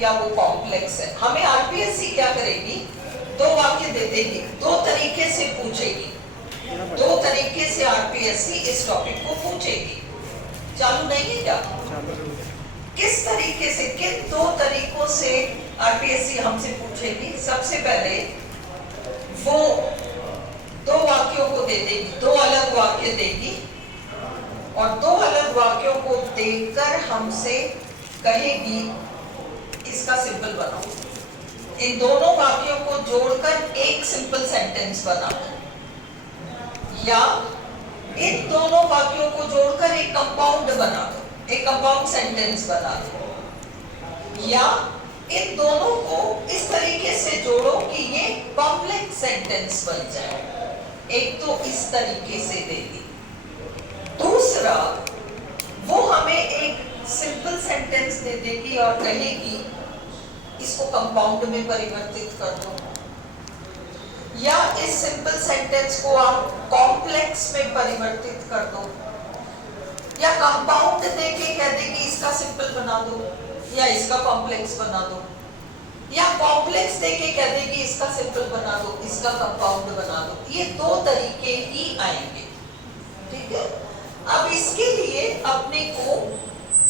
या वो कॉम्प्लेक्स है। हमें आरपीएससी क्या करेगी, दो वाक्य दे देगी, दो तरीके से पूछेगी, दो तरीके से आरपीएससी इस टॉपिक को पूछेगी। चालू नहीं है क्या? किस तरीके से, किन दो तरीकों से आरपीएससी हमसे पूछेगी? सबसे पहले वो दो वाक्यों को दे देगी, दो अलग वाक्य देगी और दो अलग वाक्यों को देकर हमसे कहेगी इसका सिंपल बनाओ। इन दोनों वाक्यों को जोड़कर एक सिंपल सेंटेंस बनाओ, या इन दोनों वाक्यों को जोड़कर एक कंपाउंड बना दो, एक कंपाउंड सेंटेंस बना दो, या इन दोनों को इस तरीके से जोड़ो कि ये कॉम्प्लेक्स सेंटेंस बन जाए। एक तो इस तरीके से देगी, दूसरा वो हमें एक सिंपल सेंटेंस दे देगी और कहेगी इसको कंपाउंड में परिवर्तित कर दो, या इस सिंपल सेंटेंस को आप कॉम्प्लेक्स में परिवर्तित कर दो, या कंपाउंड देके कह देगी इसका सिंपल बना दो या इसका कॉम्प्लेक्स बना दो, या कॉम्प्लेक्स देके कह देगी इसका सिंपल बना दो, इसका कंपाउंड बना दो। ये दो तरीके ही आएंगे, ठीक है। अब इसके लिए अपने को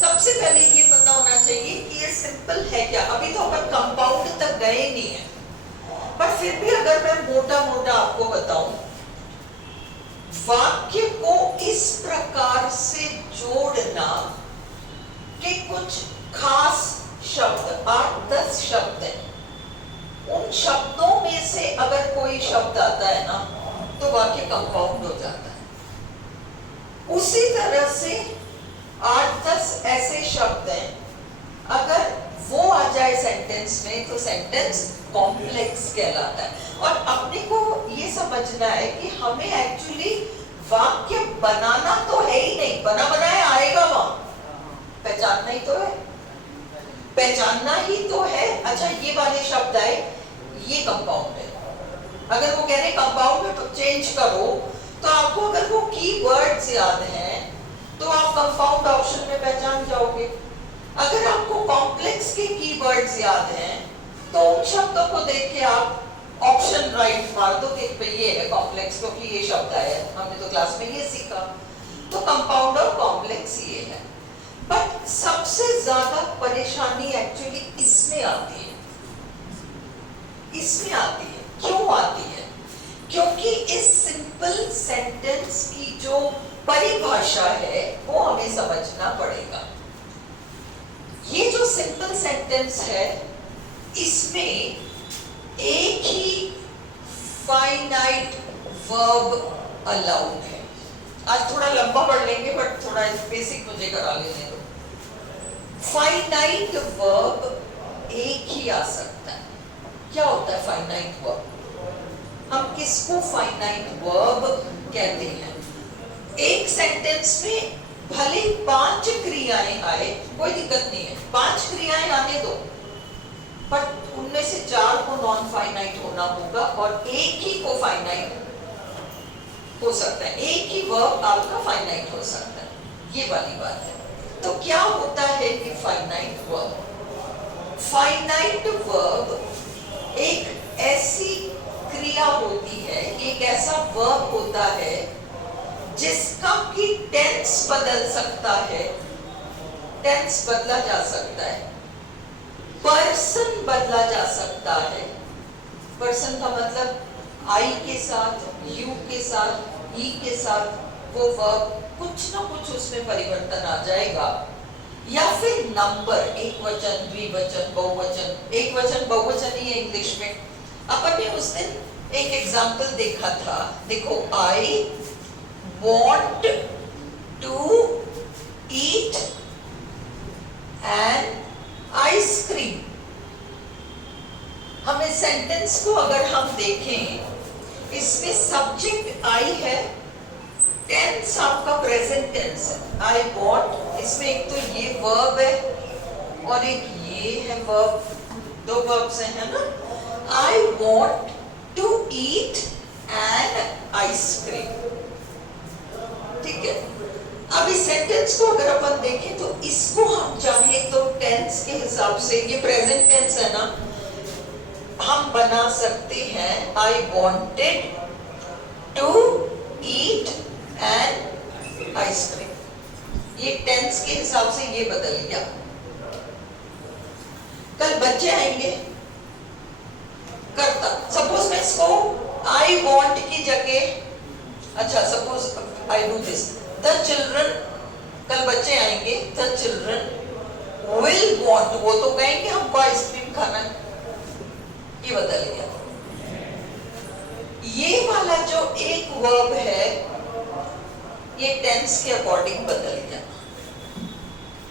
सबसे पहले ये पता होना चाहिए कि ये सिंपल है क्या। अभी तो अपन कंपाउंड तक गए नहीं है, पर फिर भी अगर मैं मोटा मोटा आपको बताऊं, वाक्य को इस प्रकार से जोड़ना कि कुछ खास शब्द, 8-10 शब्द है, उन शब्दों में से अगर कोई शब्द आता है ना तो वाक्य कंपाउंड हो जाता है। उसी तरह से 8-10 ऐसे शब्द हैं, अगर वो आ जाए सेंटेंस में तो सेंटेंस कॉम्प्लेक्स कहलाता है। और अपने को ये समझना है कि हमें एक्चुअली वाक्य बनाना तो है ही नहीं, बना बनाया आएगा वहां, पहचानना ही तो है, पहचानना ही तो है। अच्छा ये वाले शब्द आए, ये कंपाउंड है, अगर वो कह रहे कंपाउंड में तो चेंज करो, तो आपको अगर वो कीवर्ड्स याद हैं तो आप कंपाउंड ऑप्शन में पहचान जाओगे। अगर आपको कॉम्प्लेक्स के कीवर्ड्स याद हैं तो उन शब्दों को देख के आप ऑप्शन राइट मार दो कि भाई ये है कॉम्प्लेक्स, क्योंकि ये शब्द आया है, हमने तो क्लास में ये सीखा। तो कंपाउंड और कॉम्प्लेक्स ये है। बट सबसे ज्यादा परेशानी एक्चुअली इसमें आती है, इसमें आती है। क्यों आती है? क्योंकि इस सिंपल सेंटेंस की जो परिभाषा है वो हमें समझना पड़ेगा। ये जो सिंपल सेंटेंस है इसमें एक ही फाइनाइट वर्ब अलाउड है। आज थोड़ा लंबा पढ़ लेंगे बट थोड़ा बेसिक मुझे करा लेने दो। फाइनाइट वर्ब एक ही आ सकता है। क्या होता है फाइनाइट वर्ब? हम किसको फाइनाइट वर्ब कहते हैं? एक सेंटेंस में भले 5 क्रियाएं आए, कोई दिक्कत नहीं है, 5 क्रियाएं आने दो, पर उनमें से 4 को नॉन फाइनाइट होना होगा और एक ही को फाइनाइट हो सकता है, एक ही वर्ब आपका फाइनाइट हो सकता है। ये वाली बात है। तो क्या होता है कि फाइनाइट वर्ब? फाइनाइट वर्ब एक ऐसी क्रिया होती है, एक ऐसा वर्ब होता है जिसका कि टेंस बदल सकता है, टेंस बदला जा सकता है, पर्सन बदला जा सकता है। पर्सन का मतलब आई के साथ, यू के साथ, ही के साथ वो वर्ब कुछ ना कुछ उसमें परिवर्तन आ जाएगा। या फिर नंबर, एक वचन, द्विवचन, बहुवचन। एक वचन बहुवचन ही है इंग्लिश में। अपन ने उस दिन एक एग्जाम्पल देखा था, देखो, आई want to eat an ice cream। हम इस सेंटेंस को अगर हम देखें, इसमें सब्जेक्ट आई है, टेंस आपका प्रेजेंट टेंस है। आई want, इसमें एक तो ये वर्ब है और एक ये है वर्ब, दो वर्ब्स हैं, है ना। आई want to eat an ice cream, ठीक है। अब इस सेंटेंस को अगर अपन देखें तो इसको हम चाहे तो टेंस के हिसाब से, ये प्रेजेंट टेंस है ना, हम बना सकते हैं I wanted to eat an ice cream. ये टेंस के हिसाब से ये बदल गया। कल बच्चे आएंगे, करता, सपोज मैं इसको आई वॉन्ट की जगह, अच्छा suppose I do this, the children, कल बच्चे आएंगे, द चिल्ड्रन विल वॉन्ट, वो तो कहेंगे हमको आइसक्रीम खाना है, ये बदल गया। ये वाला जो एक वर्ब है ये टेंस के अकॉर्डिंग बदल गया।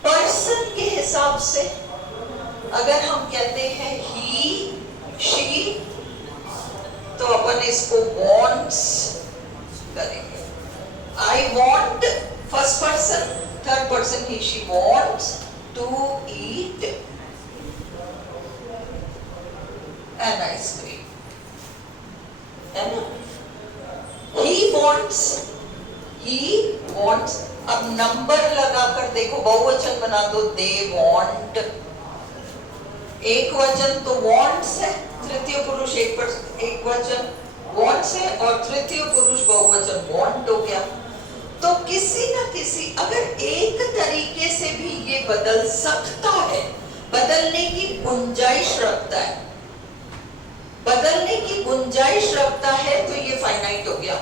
पर्सन के हिसाब से अगर हम कहते हैं ही शी, तो अपन इसको wants करेंगे। I want first person, third person he she wants to eat an ice cream, है ना? He wants, अब नंबर लगाकर देखो, बहुवचन बना दो, they want, एक वचन तो wants है, तृतीय पुरुष एक वचन wants है, और तृतीय पुरुष बहुवचन want हो गया। तो किसी न किसी, अगर एक तरीके से भी ये बदल सकता है, बदलने की गुंजाइश रखता है, बदलने की गुंजाइश रखता है, तो ये फाइनाइट हो गया।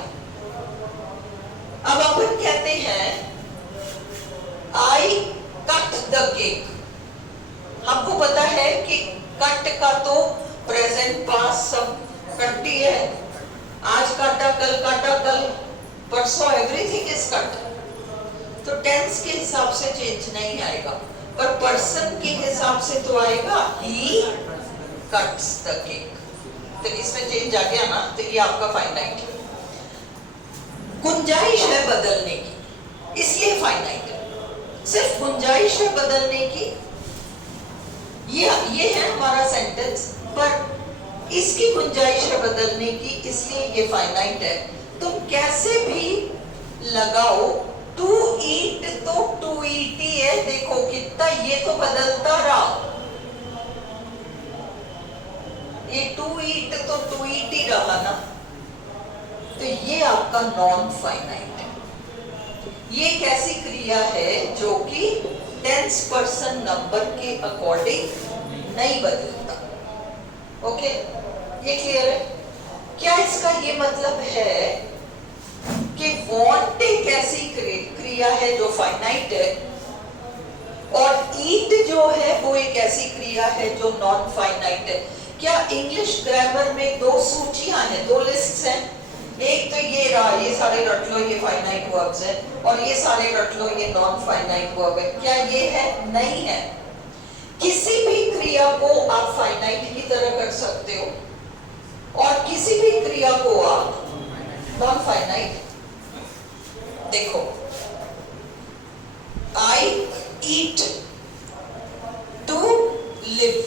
अब अपन कहते हैं आई कट द केक, हमको पता है कि कट का तो प्रेजेंट पास सब कट्टी है, आज काटा, कल परसों, एवरीथिंग इज कट। तो टेंस के हिसाब से चेंज नहीं आएगा, पर पर्सन के हिसाब से तो आएगा ही कट्स द केक। तो इसमें चेंज आ गया ना, तो ये आपका फाइनाइट है। गुंजाइश है बदलने की, इसलिए फाइनाइट है, सिर्फ गुंजाइश है बदलने की। ये है हमारा सेंटेंस, पर इसकी गुंजाइश है बदलने की, इसलिए ये फाइनाइट है। तुम कैसे भी लगाओ, टू ईट तो टू ईट ही है, देखो कितना ये तो बदलता रहा, ये टू ईट तो टू ईट ही रहा ना, तो ये आपका नॉन फाइनाइट है। ये कैसी क्रिया है जो कि टेंस पर्सन नंबर के अकॉर्डिंग नहीं बदलता। ओके, ये क्लियर है? क्या इसका ये मतलब है कि वांट एक ऐसी क्रिया है जो फाइनाइट है, और ईट जो है वो एक ऐसी क्रिया है जो नॉन फाइनाइट है? क्या इंग्लिश ग्रामर में दो सूचियां हैं, दो लिस्ट्स हैं, एक तो ये रहा, ये सारे रट लो, ये फाइनाइट वर्ब्स है, और ये सारे रट लो, ये नॉन फाइनाइट वर्ब है। क्या ये है? नहीं है। किसी भी क्रिया को आप फाइनाइट की तरह कर सकते हो, और किसी भी क्रिया को आप नॉन फाइनाइट। देखो, I eat to live,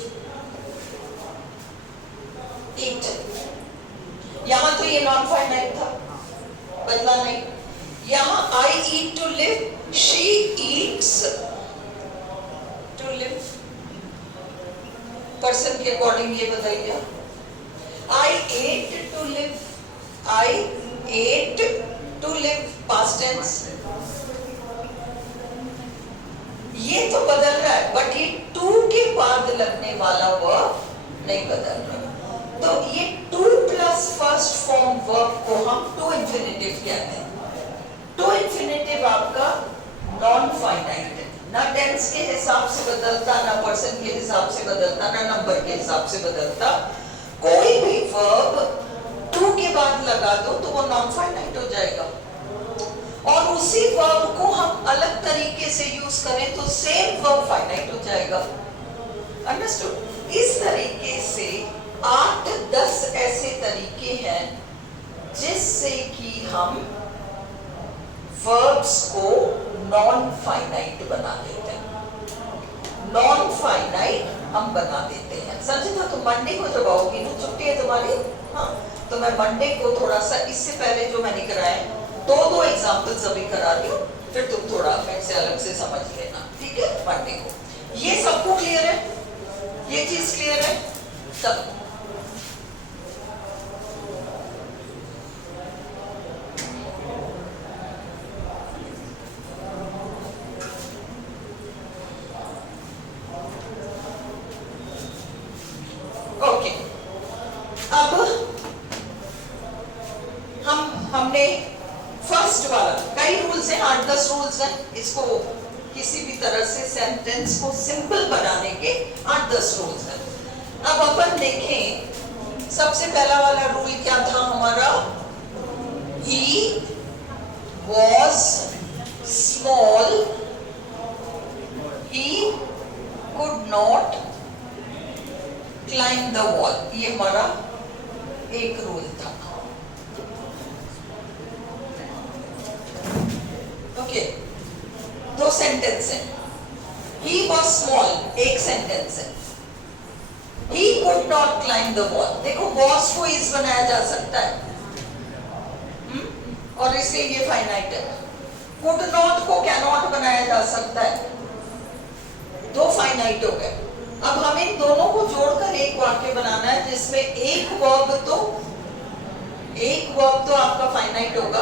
eat, यहां तो ये नॉन फाइनाइट था, बदला नहीं। यहां I eat to live, she eats to live, person के अकॉर्डिंग ये बदल गया। I ate to live, I ate to live, past tense, ये तो बदल रहा है, बट ये टू के बाद लगने वाला वर्ब नहीं बदल रहा। तो ये two plus first form verb को हम टू इंफिनिटिव कहते हैं। टू इंफिनिटिव आपका नॉन फाइनाइट है, ना टेंस के हिसाब से बदलता, ना पर्सन के हिसाब से बदलता, ना नंबर के हिसाब से बदलता। कोई भी वर्ब टू के बाद लगा दो तो वो नॉन फाइनाइट हो जाएगा, और उसी वर्ब को हम अलग तरीके से यूज करें तो सेम वर्ब फाइनाइट हो जाएगा। अंडरस्टूड? इस तरीके से 8-10 ऐसे तरीके हैं जिससे कि हम वर्ब्स को नॉन फाइनाइट बना देते हैं। नॉन फाइनाइट हम बना देते हैं, समझे ना? तो मंडे को जब आओगी ना, छुट्टी है तुम्हारी, हाँ, तो मैं मंडे को थोड़ा सा, इससे पहले जो मैंने कराया दो एग्जाम्पल्स अभी करा रही हूँ, फिर तुम थोड़ा मेरे से अलग से समझ लेना, ठीक है? मंडे को ये सबको क्लियर है, ये चीज क्लियर है सब? ओके, अब हमने फर्स्ट वाला, कई रूल्स हैं, 8-10 रूल्स हैं, इसको किसी भी तरह से सेंटेंस को सिंपल बनाने के 8-10 रूल्स हैं। अब अपन देखें, सबसे पहला वाला रूल क्या था हमारा? He was small, he could not climb the wall, ये हमारा एक रूल था। ओके, दो सेंटेंस है। He was small एक सेंटेंस है। He could not climb the wall, देखो was को is बनाया जा सकता है और इसलिए ये फाइनाइट है। could not को cannot बनाया जा सकता है, दो फाइनाइट हो गए। अब हमें दोनों को जोड़कर एक वाक्य बनाना है जिसमें एक वर्ब तो आपका फाइनाइट होगा,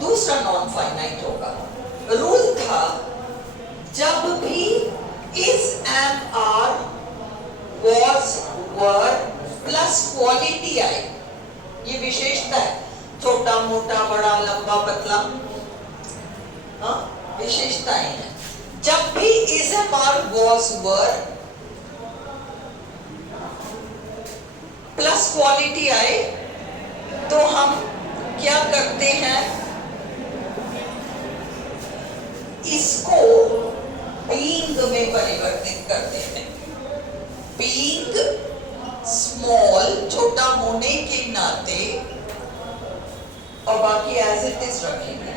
दूसरा नॉन फाइनाइट होगा। रूल था जब भी is, am, are, was, were plus quality आए, ये विशेषता है, छोटा मोटा बड़ा लंबा पतला, हाँ विशेषताएं हैं। जब भी is, am, are, was, were plus quality आए तो हम क्या करते हैं, इसको being में परिवर्तित करते हैं। being small छोटा होने के नाते, और बाकी as it is रखेंगे।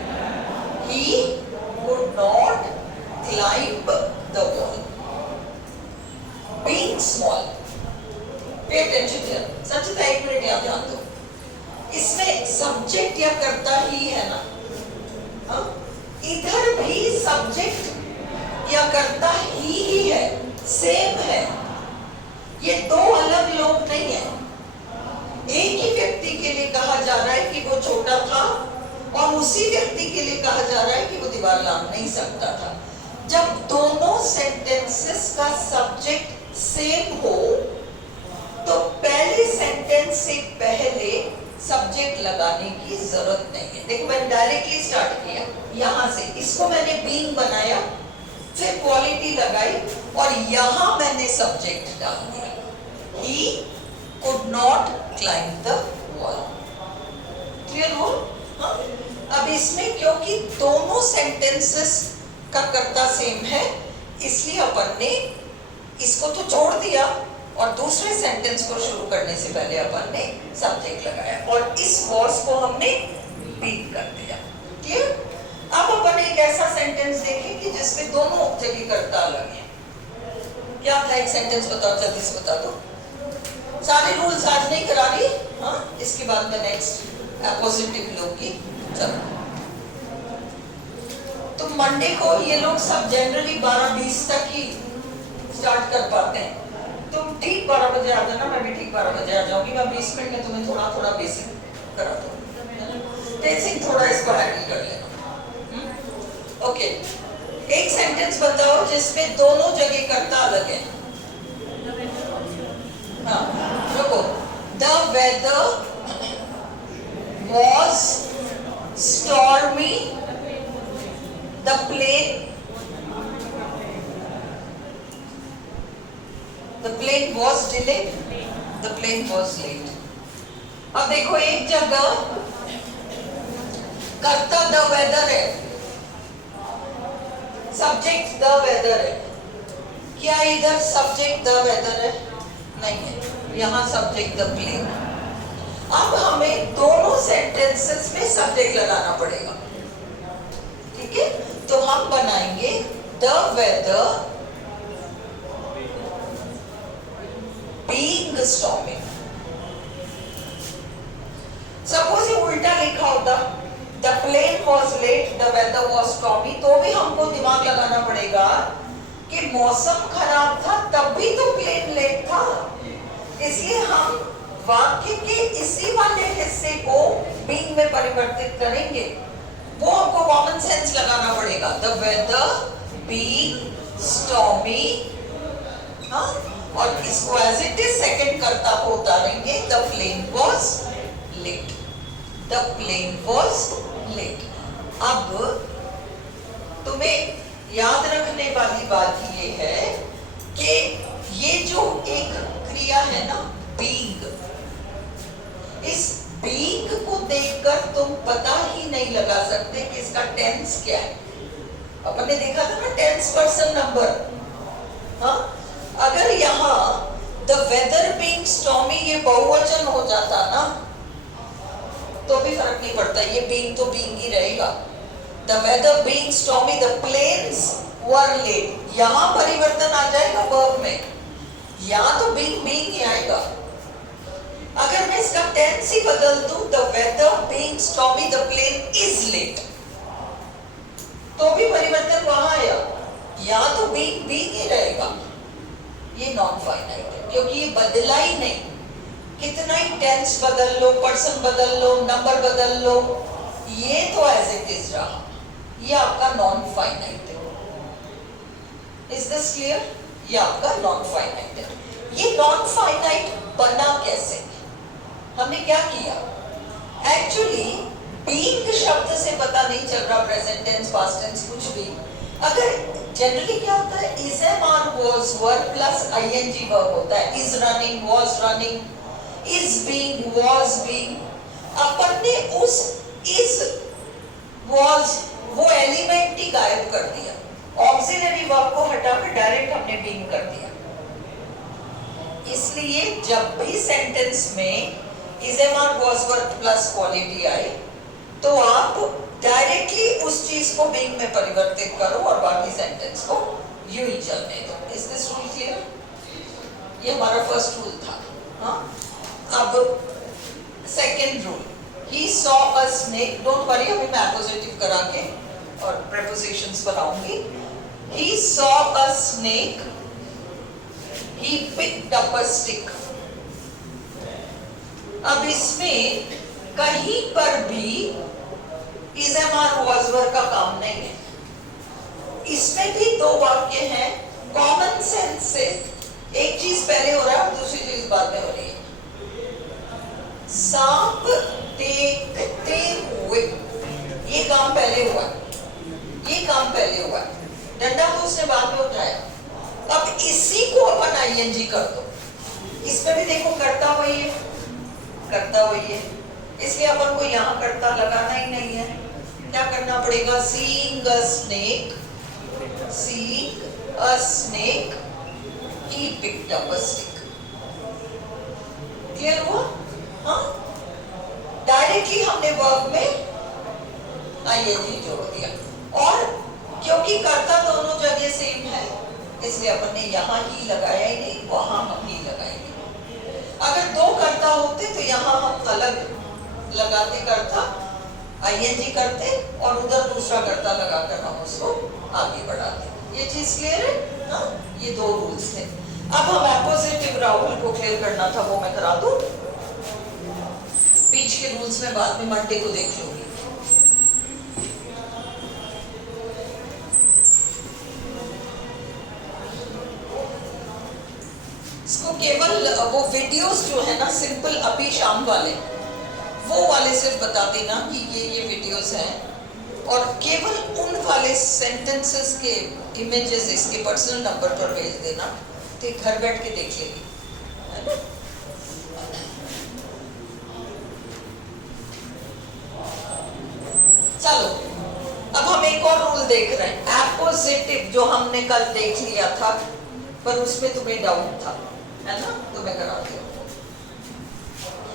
he could not climb the wall, being small। Pay attention here, Sanchita एक मिनट यहाँ ध्यान दो, इसमें सब्जेक्ट या कर्ता ही है ना, हाँ? इधर भी सब्जेक्ट या कर्ता ही है, सेम है, ये दो अलग लोग नहीं है। एक ही व्यक्ति के लिए कहा जा रहा है कि वो छोटा था और उसी व्यक्ति के लिए कहा जा रहा है कि वो दीवार लांघ नहीं सकता था। जब दोनों सेंटेंसेस का सब्जेक्ट सेम हो तो पहले सेंटेंस से पहले सब्जेक्ट लगाने की जरूरत नहीं है। देखो मैंने डायरेक्टली स्टार्ट किया यहां से, इसको मैंने बीइंग बनाया, फिर क्वालिटी लगाई और यहां मैंने सब्जेक्ट डाल दिया। He could not climb the wall। Clear हो? हाँ? अब इसमें क्योंकि दोनों सेंटेंसेस का कर्ता सेम है, इसलिए अपन ने इसको तो छोड़ दिया और दूसरे सेंटेंस को शुरू करने से पहले अपन ने सब्जेक्ट लगाया और इस वॉज को हमने बीट कर दिया। क्लियर? अब अपन एक ऐसा सेंटेंस देखें कि जिसमें दोनों जगह कर्ता अलग है। क्या था एक सेंटेंस, बताओ जल्दी से बता दो। सारे रूल्स आज नहीं करा रही, हाँ? इसके बाद में नेक्स्ट अपोजिटिव लूंगी। चलो, तो मंडे को ये लोग सब जनरली 12:20 तक ही स्टार्ट कर पाते हैं। तुम ठीक 12 बजे आ जाना, मैं भी ठीक 12 बजे आ जाऊंगी। मैं 20 मिनट में तुम्हें थोड़ा थोड़ा बेसिक करा दूंगी, बेसिक थोड़ा इसको हैंडल कर लेना। ओके, एक सेंटेंस बताओ जिसमें दोनों जगह कर्ता अलग है। हाँ, रुको। The weather was stormy, the plane was delayed, the plane was late। अब देखो एक जगह कर्ता the weather है, सब्जेक्ट the weather है। क्या इधर सब्जेक्ट the weather है? नहीं है, यहाँ सब्जेक्ट the plane। अब हमें दोनों सेंटेंसेस में सब्जेक्ट लगाना पड़ेगा, ठीक है? तो हम बनाएंगे the weather being stormy। Suppose ये उल्टा लिखा होता, the plane was late, the weather was stormy, तो भी हमको दिमाग लगाना पड़ेगा कि मौसम खराब था तब भी तो प्लेन लेट था। इसलिए हम वाक्य के इसी वाले हिस्से को बीइंग में परिवर्तित करेंगे, वो हमको कॉमन सेंस लगाना पड़ेगा। द वेदर बीइंग स्टॉर्मी, हाँ, और इसको एज इट इज सेकंड कर्ता को उतारेंगे। The plane was late, the plane was late. अब तुम्हें याद रखने वाली बात ये है कि ये जो एक क्रिया है ना बीइंग, इस बीइंग को देखकर तुम पता ही नहीं लगा सकते कि इसका टेंस क्या है। अपन ने देखा था ना टेंस पर्सन नंबर, हाँ, अगर यहाँ द वेदर बीइंग स्टॉर्मी ये बहुवचन हो जाता ना तो भी फर्क नहीं पड़ता, ये बीइंग तो बीइंग ही रहेगा। The weather being stormy, the planes were late, यहाँ परिवर्तन आ जाएगा वर्ब में, यहाँ तो बीइंग बीइंग ही आएगा। अगर मैं इसका टेंस ही बदल दूं, the weather being stormy, the plane is late, तो भी परिवर्तन वहां आया, यहाँ तो बीइंग बीइंग ही रहेगा। ये नॉन फाइनाइट है क्योंकि ये बदला ही नहीं, कितना ही टेंस बदल लो, पर्सन बदल लो, नंबर बदल लो, ये तो एज इट इज रहा, ये आपका नॉन फाइनाइट है। Is this clear? ये आपका नॉन फाइनाइट है। ये नॉन फाइनाइट बना कैसे? हमने क्या किया, एक्चुअली बीइंग शब्द से पता नहीं चल रहा प्रेजेंट टेंस, पास्ट टेंस, कुछ भी। अगर जनरली क्या होता है, is am are was verb plus ING verb होता है, is running, was running, is being, was being. अपन ने उस इज वाज वो एलिमेंट ही गायब कर दिया, ऑक्सिलरी वर्ब को हटाकर डायरेक्ट हमने बीइंग कर दिया। इसलिए जब भी सेंटेंस में is am are was verb plus quality आए तो आप डायरेक्टली उस चीज को बीइंग में परिवर्तित करो और बाकी सेंटेंस को यूं ही चलने दो। Is this rule clear? ये हमारा फर्स्ट रूल था, हाँ। अब second rule, he saw a snake, don't worry, अभी मैं अपोजिटिव करा के और प्रेपोजिशंस बनाऊंगी। He saw a snake, he picked up a stick. अब इसमें कहीं पर भी is am are was verb का काम नहीं है। इसमें भी दो वाक्य हैं, कॉमन सेंस से एक चीज पहले हो रहा है और दूसरी चीज बाद में हो रही है। सांप देखते हुए, ये काम पहले हुआ, ये काम पहले हुआ, डंडा तो उसने बाद में उठाया। अब इसी को अपन आईएनजी कर दो, इसमें भी देखो करता वही है, करता वही है, इसलिए अपन को यहाँ करता लगाना ही नहीं है। क्या करना पड़ेगा, seeing a snake, seeing a snake, he picked up a stick. Clear हुआ? हाँ, डायरेक्टली हमने वर्ब में आईएनजी जोड़ दिया, और क्योंकि कर्ता दोनों जगह सेम है इसलिए अपन ने यहाँ ही लगाया ही नहीं, वहां हम ही लगाएंगे। अगर दो कर्ता होते तो यहाँ हम अलग लगाते कर्ता, आईएनजी करते और उधर दूसरा कर्ता लगाकर हम उसको आगे बढ़ाते। ये चीज क्लियर है ना? ये दो रूल्स थे। अब हम अपोजिटिव राहुल को क्लियर करना था, वो मैं करा दूं। स्पीच के रूल्स में बाद में मंडे को देख लूंगी। इसको केवल वो वीडियोस जो है ना सिंपल अभी शाम वाले, वो वाले सिर्फ बता देना कि ये वीडियोस हैं, और केवल उन वाले सेंटेंसेस के इमेजेस इसके पर्सनल नंबर पर भेज देना, तो घर बैठ के देख लेगी, है ना? चलो अब हम एक और रूल देख रहे हैं, एपोजिटिव, जो हमने कल देख लिया था पर उसमें तुम्हें डाउट था, है ना? तो मैं कराती हूँ।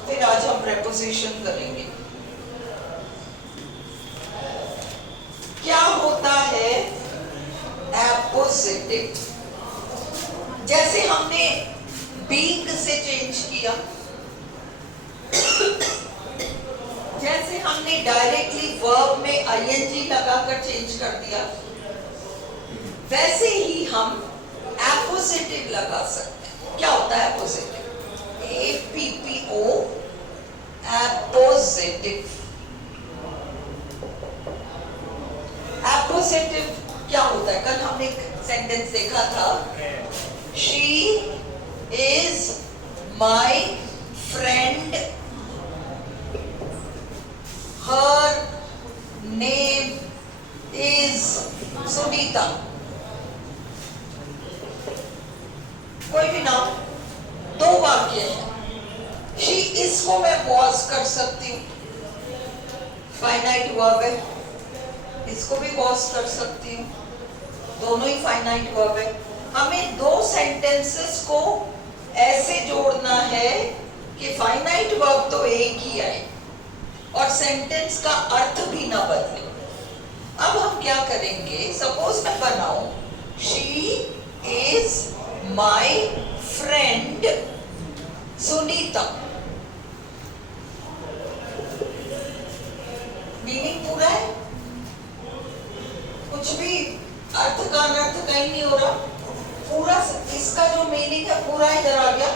फिर आज हम प्रेपोजिशन करेंगे। क्या होता है एपोजिटिव? जैसे हमने बीइंग से चेंज किया, जैसे हमने डायरेक्टली वर्ब में आईएनजी लगाकर चेंज कर दिया, वैसे ही हम एपोजिटिव लगा सकते हैं। क्या होता है एपोजिटिव? APPO, एपोजिटिव। एपोजिटिव क्या होता है? कल हमने एक सेंटेंस देखा था, she is my friend, her name is Sunita. कोई भी नाम, दो वाक्य है। शी इसको मैं वॉज कर सकती हूँ, फाइनाइट वर्ब है, इसको भी वॉज कर सकती हूँ, दोनों ही फाइनाइट वर्ब है। हमें दो सेंटेंसेस को ऐसे जोड़ना है कि फाइनाइट वर्ब तो एक ही आए और सेंटेंस का अर्थ भी ना बदले। अब हम क्या करेंगे, सपोज मैं बनाऊं she is my friend Sunita, meaning पूरा है, कुछ भी अर्थ का अनर्थ कहीं नहीं हो रहा, पूरा इसका जो मीनिंग है पूरा इधर आ गया,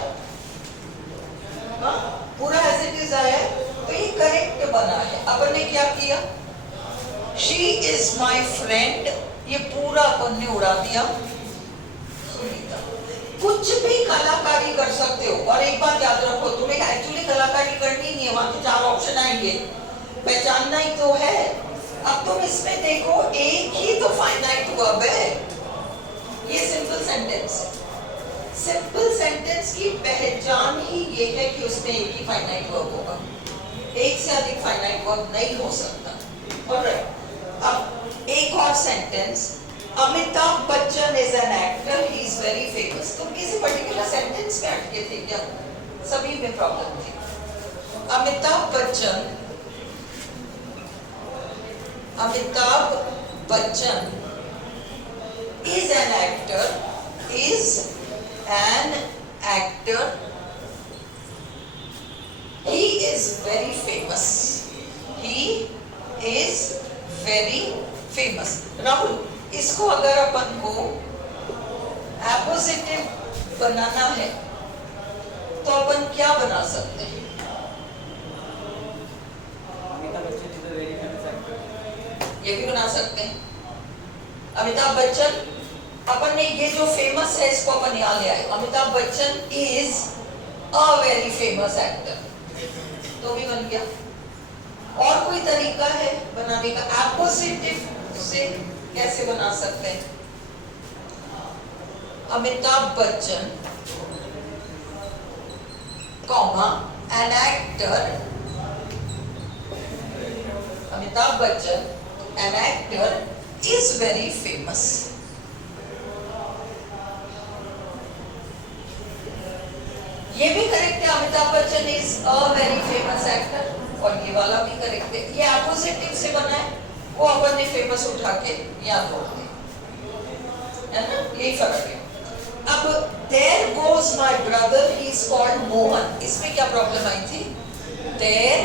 पूरा एज इट इज आया, तो ये करेक्ट बना है। अपन ने क्या किया, शी इज माई फ्रेंड, ये पूरा अपन ने उड़ा दिया सुनीता। कुछ भी कलाकारी कर सकते हो, और एक बात याद रखो, तुम्हें एक्चुअली कलाकारी करनी नहीं है, वहां के चार ऑप्शन आएंगे, पहचानना ही तो है। अब तुम इसमें देखो, एक ही तो फाइनाइट वर्ब है, ये सिंपल सेंटेंस है। सिंपल सेंटेंस की पहचान ही ये है कि उसमें एक ही फाइनाइट वर्ब होगा, एक से अधिक फाइनाइट वर्ब नहीं हो सकता। ऑलराइट, अब एक और sentence, Amitabh Bachchan is an actor, he is very famous. तुम किसी पर्टिकुलर सेंटेंस में अटके थे क्या? सभी में प्रॉब्लम थी। Amitabh Bachchan is an actor, he is very famous, Rahul, इसको अगर अपन को एपोजिटिव बनाना है तो अपन क्या बना सकते हैं? ये भी बना सकते हैं। अमिताभ बच्चन, अपन ने ये जो फेमस है इसको अपन यहाँ ले आए, Amitabh Bachchan is a very famous actor, तो भी बन गया। और कोई तरीका है बनाने का? एपोजिटिव से कैसे बना सकते हैं? Amitabh Bachchan comma an actor, Amitabh Bachchan an actor is very famous. ये भी करेक्ट है, Amitabh Bachchan is a very famous actor, और ये वाला भी करेक्ट है। ये अपोजिटिव से बना है, वो अपन ने फेमस उठा के यहाँ जोड़ दिया, है ना, यही फर्क है। अब there goes my brother, he is called Mohan, इसमें क्या प्रॉब्लम आई थी? There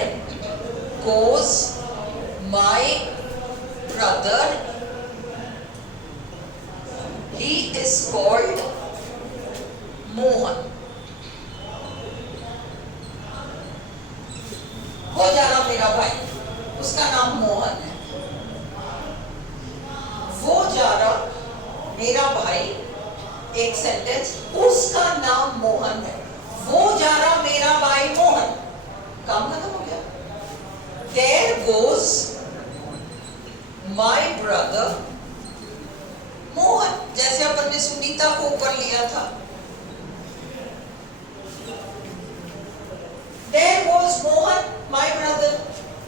goes my brother, he is called Mohan. हो जा रहा मेरा भाई, उसका नाम मोहन है। वो जा रहा मेरा भाई, एक सेंटेंस, उसका नाम मोहन है। वो जा रहा मेरा भाई मोहन, काम खत्म हो गया। There goes my brother Mohan, जैसे अपन ने सुनीता को ऊपर लिया था। There goes Mohan, my brother,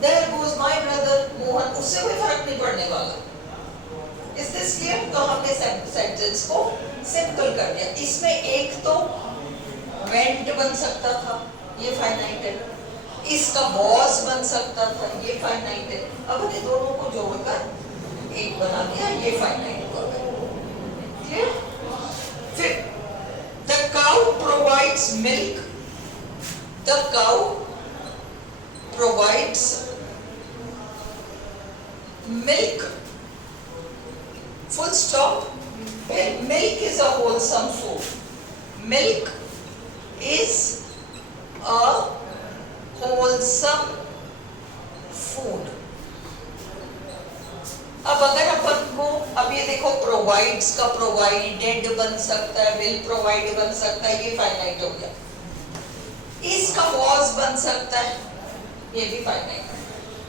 there goes my brother Mohan, उससे कोई फर्क नहीं पड़ने वाला। Is this clear? तो हमने सेंटेंस को सिंपल कर दिया। इसमें एक तो went बन सकता था, ये फाइनाइट है, इसका was बन सकता था, ये फाइनाइट है। अब ये दोनों को जोड़कर एक बना दिया, ये फाइनाइट वर्ब है। क्लियर? फिर the cow provides milk, the cow provides milk, full stop. Milk is a wholesome food. Milk is a wholesome food. अब अगर अपन को, अब ये देखो, प्रोवाइड्स का प्रोवाइडेड बन सकता है, विल प्रोवाइड बन सकता है, ये फाइनाइट हो गया. इसका वॉज बन सकता है, ये भी फाइनाइट.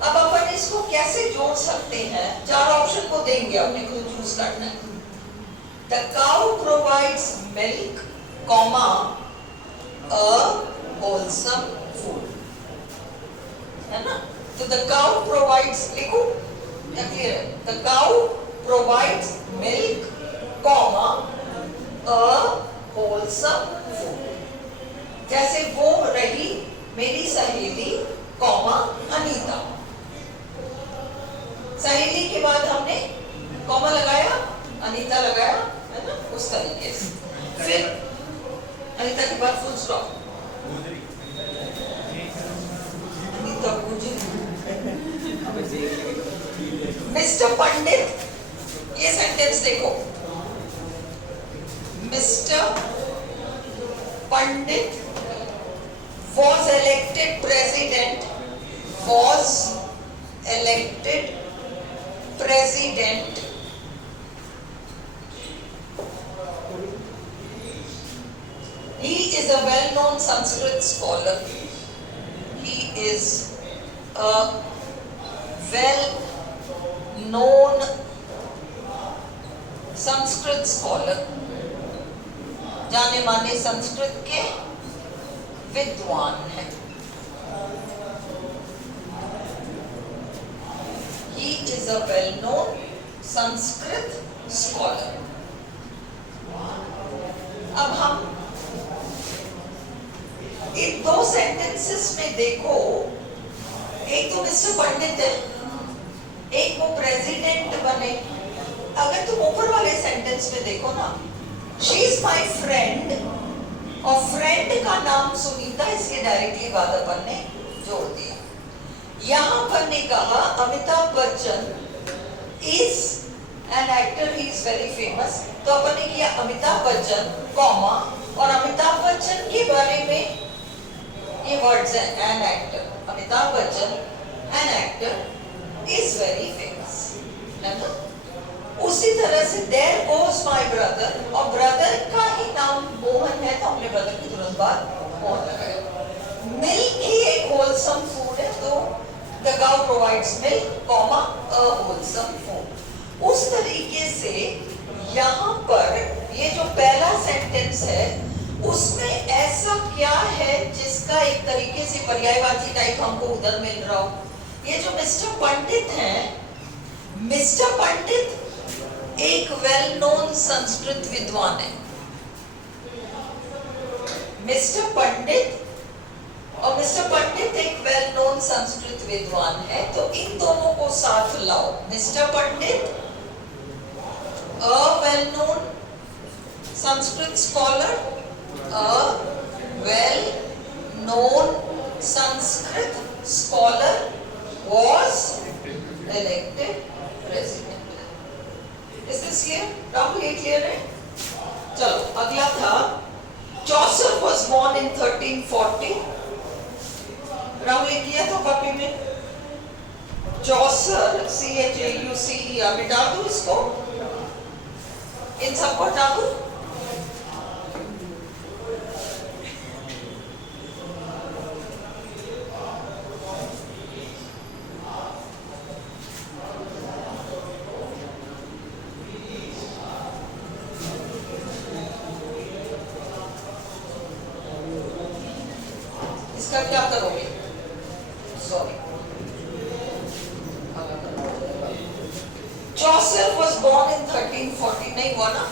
अब अपन इसको कैसे जोड़ सकते हैं? 4 ऑप्शन को देंगे, अपने को चूज करना है. The cow provides milk, comma, a wholesome food. है ना? तो the cow provides, लिखो या क्लियर है? The cow provides milk, comma, a wholesome food. जैसे वो रही मेरी सहेली, कॉमा, अनीता. सहेली के बाद हमने कॉमा लगाया, अनीता लगाया, है ना? उस तरीके से. फिर अनीता के बाद फुल स्टॉप. अनीता गुजरी. मिस्टर पंडित, ये सेंटेंस देखो. Mister Pandit was elected president, was elected president he is a well-known Sanskrit scholar. He is a well-known Sanskrit scholar. जाने माने संस्कृत के विद्वान है. He is a well-known Sanskrit scholar. अब हम इन 2 सेंटेंसेस में देखो, एक तो मिस्टर पंडित है, एक वो प्रेसिडेंट बने. अगर तुम ऊपर वाले सेंटेंस में देखो ना, शी इज माई फ्रेंड, और फ्रेंड का नाम सुनीता, इसके डायरेक्टली बाद अपन ने जोड़ दिया. यहाँ पर ने कहा Amitabh Bachchan is an actor, he is very famous. तो अपन ने किया अमिताभ बच्चन, कॉमा, और अमिताभ बच्चन के बारे में ये वर्ड्स हैं, an actor. Amitabh Bachchan an actor is very famous, है ना? उसी तरह से देयर गोज माय ब्रदर, और ब्रदर का ही नाम मोहन है, तो हमने ब्रदर की तुरंत बाद मोहन लगाया. मिल्क ही एक होलसम फूड है, तो the cow provides milk, comma, a wholesome food. उस तरीके से यहाँ पर ये जो पहला सेंटेंस है, उसमें ऐसा क्या है जिसका एक तरीके से पर्यायवाची टाइप हमको उधर मिल रहा हो. ये जो मिस्टर पंडित हैं, मिस्टर पंडित एक वेल नोन संस्कृत विद्वान है. मिस्टर पंडित और मिस्टर पंडित एक वेल नोन संस्कृत विद्वान है. तो इन दोनों को साथ लाओ. Mister Pandit a well known Sanskrit scholar, a well known Sanskrit scholar was elected president. Is this clear? Rahul, ये क्लियर है? चलो अगला था, चौसर was born in 1340. राहुल ये किया तो कॉपी में. चौसर CHAUCER मिटा दो इसको, इन सबको हटा दो. इसका क्या करोगे? Sorry, Chaucer was born in 1340. नहीं हुआ ना?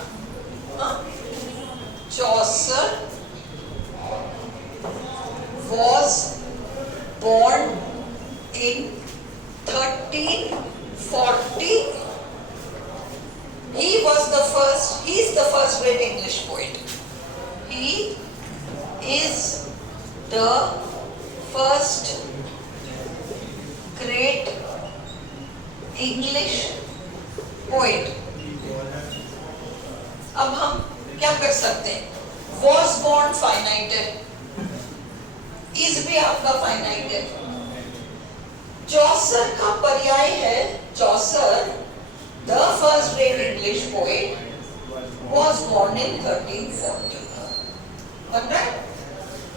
हाँ? Chaucer was born in 1340. He is the first great English poet. He is the first great English poet. अब हम क्या कर सकते हैं? वॉज बॉर्न फाइनाइट है, इज भी आपका फाइनाइट है। चौसर का पर्याय है Chaucer, the first great English poet was born in 1340।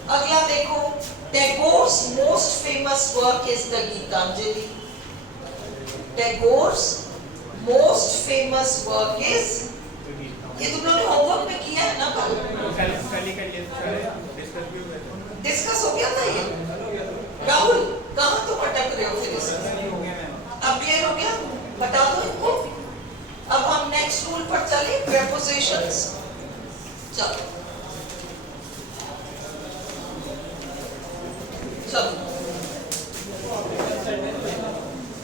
अगला देखो, Tagore's most famous work is the Gitanjali. Tagore's most famous work is, ये तुम लोगों ने होमवर्क में किया है ना? डिस्कस हो गया था ये। राहुल कहाँ तुम अटक रहे हो फिर इसमें? अब क्लियर हो गया? बता दो इनको। अब हम नेक्स्ट रूल पर चले, प्रेपोजिशंस। चलो चलो,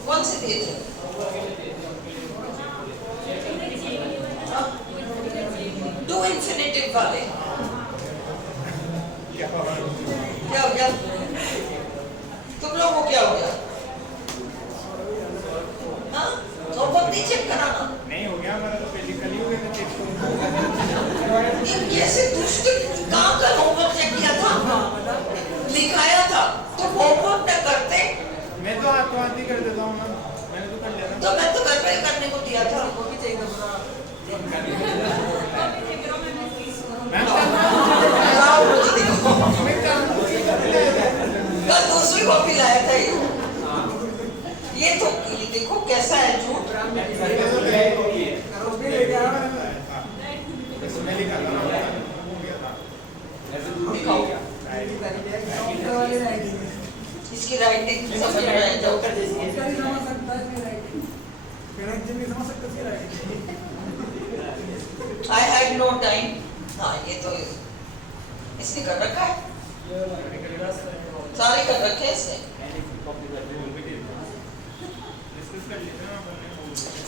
कौन से दिए थे? डू इंफिनिटिव वाले। क्या हो गया तुम लोगों को? क्या हो गया? हाँ, होमवर्क नहीं चेक कराना? नहीं हो गया हमारा, तो पहले कल ही हो गया चेक। ये कैसे दुष्ट, कहाँ का होमवर्क चेक किया था? लिखाया था तो होमवर्क न करते। मैं तो हाथ ही कर देता हूँ ना, मैंने तो कर लिया था। तो मैं तो घर पे करने को दिया था। कल दूसरी कॉपी लाया था ये तो ये देखो कैसा है झूठ। दिखाओ इसकी राइटिंग समझ में आए तो I had no time। हाँ ये तो इसने कर रखा है, सारे कर रखे हैं इसने।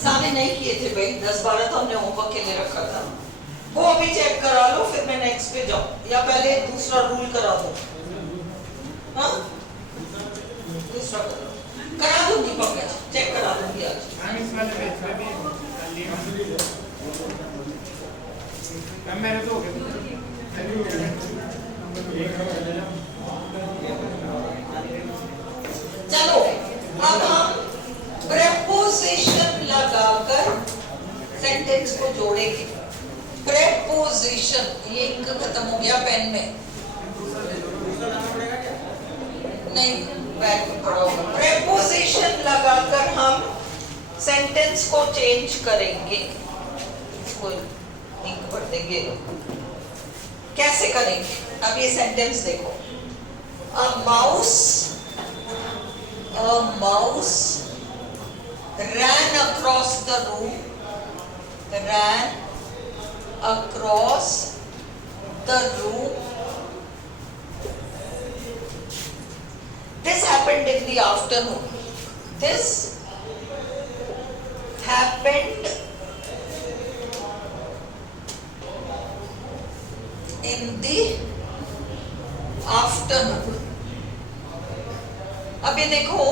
सारे नहीं किए थे भाई, 10-12 तो हमने होमवर्क के लिए रखा था। वो अभी चेक करा लो, फिर मैं नेक्स्ट पे जाऊँ, या पहले दूसरा रूल करा दूँ? हाँ दूसरा करा दूंगी, पक्का चेक करा दूंगी आज। मेरे तो चलो अब हम प्रेपोजिशन लगाकर सेंटेंस को जोड़ेंगे। प्रेपोजिशन, ये इंक खत्म हो गया पेन में, नहीं बैग में पड़ा होगा। प्रेपोजिशन लगाकर हम सेंटेंस को चेंज करेंगे। इसको इंक भर देंगे। कैसे करेंगे? अब ये सेंटेंस देखो, a mouse ran across the room, ran across the room. This happened in the afternoon. This happened in the afternoon। अब ये देखो,